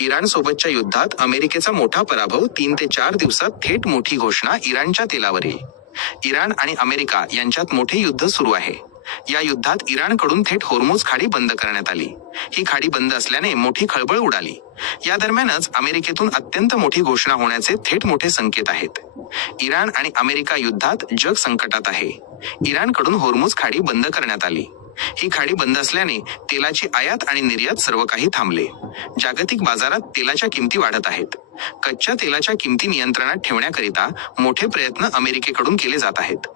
Iran सोबतच्या युद्धात अमेरिकेचा मोठा पराभव, 3 ते 4 दिवसात थेट मोठी घोषणा इराणच्या तेलावरील. इराण आणि अमेरिका यांच्यात मोठे युद्ध सुरू आहे. या युद्धात इराणकडून थेट होर्मुझ खाडी बंद करण्यात आली. ही खाडी बंद असल्याने मोठी खळबळ उडाली. या दरम्यानच अमेरिकेतून अत्यंत मोठी घोषणा होण्याचे थेट मोठे संकेत आहेत. इराण आणि अमेरिका युद्धात जग संकटात आहे. इराणकडून होर्मुझ खाडी बंद करण्यात आली. ही खाडी बंद असल्याने तेलाची आयात आणि निर्यात सर्व काही थांबले. जागतिक बाजारात तेलाच्या किमती वाढत आहेत. कच्च्या तेलाच्या किमती नियंत्रणात ठेवण्याकरिता मोठे प्रयत्न अमेरिकेकडून केले जात आहेत.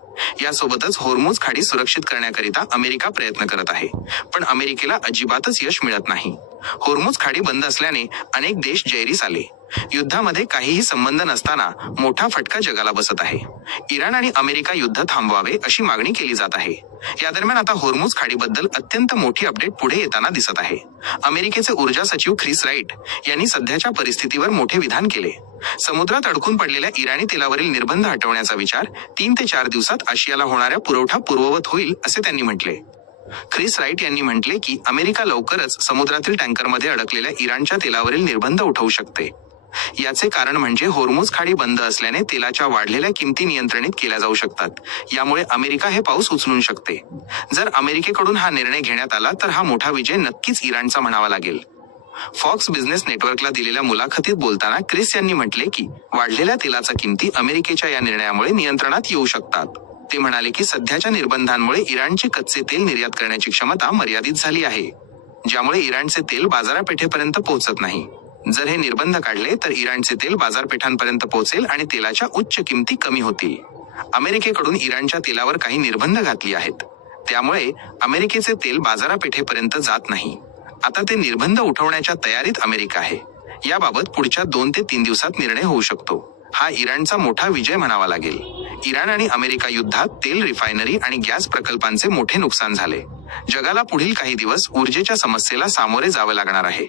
यासोबतच होर्मुझ खाडी सुरक्षित करण्याकरिता अमेरिका प्रयत्न करत आहे. पण अमेरिकेला अजिबातच यश मिळत नाही. होर्मुझ खाडी बंद असल्याने अनेक देश जैरीस आले. युद्धामध्ये काहीही संबंध नसताना मोठा फटका जगाला बसत आहे. इराण आणि अमेरिका युद्ध थांबवावे अशी मागणी केली जात आहे. या दरम्यान आता होर्मुझ खाडीबद्दल अत्यंत मोठी अपडेट पुढे येताना दिसत आहे. अमेरिकेचे ऊर्जा सचिव ख्रिस राईट यांनी सध्याच्या परिस्थितीवर मोठे विधान केले. समुद्रात अडकून पडलेल्या इराणी तेलावरील निर्बंध हटवण्याचा विचार 3 ते 4 दिवसात आशियाला होणाऱ्या पुरवठा पूर्ववत होईल असे त्यांनी म्हटले. ख्रिस राईट यांनी म्हटले की अमेरिका लवकरच समुद्रातील टँकरमध्ये अडकलेल्या इराणच्या तेलावरील निर्बंध उठवू शकते. याचे कारण म्हणजे होर्मुझ खाडी बंद असल्याने तेलाच्या वाढलेल्या किमती नियंत्रित केल्या जाऊ शकतात. यामुळे अमेरिका हे पाऊल उचलू शकते. जर अमेरिकेकडून हा निर्णय घेण्यात आला तर हा मोठा विजय नक्कीच इराणचा म्हणावा लागेल. फॉक्स बिझनेस नेटवर्कला दिलेल्या मुलाखतीत बोलताना ख्रिस यांनी म्हटले की वाढलेल्या तेलाच्या किमती अमेरिकेच्या या निर्णयामुळे नियंत्रणात येऊ शकतात. ते म्हणाले की सध्याच्या निर्बंधांमुळे इराणचे कच्चे तेल निर्यात करण्याची क्षमता मर्यादित झाली आहे, ज्यामुळे इराणचे तेल बाजारपेठेपर्यंत पोहोचत नाही. जर हे निर्बंध काढले तर इराणचे तेल बाजारपेठांपर्यंत पोहोचेल आणि तेलाच्या उच्च किमती कमी होतील. अमेरिकेकडून इराणच्या तेलावर काही निर्बंध घातली आहेत. त्यामुळे अमेरिकेचे तेल बाजारपेठेपर्यंत जात नाही. आता ते निर्बंध उठवण्याच्या तयारीत अमेरिका आहे. याबाबत पुढच्या 2 ते 3 दिवसात निर्णय होऊ शकतो. हा इराणचा मोठा विजय म्हणावा लागेल. इराण आणि अमेरिका युद्धात तेल रिफायनरी आणि गॅस प्रकल्पांचे मोठे नुकसान झाले. जगाला पुढील काही दिवस ऊर्जेच्या समस्येला सामोरे जावे लागणार आहे.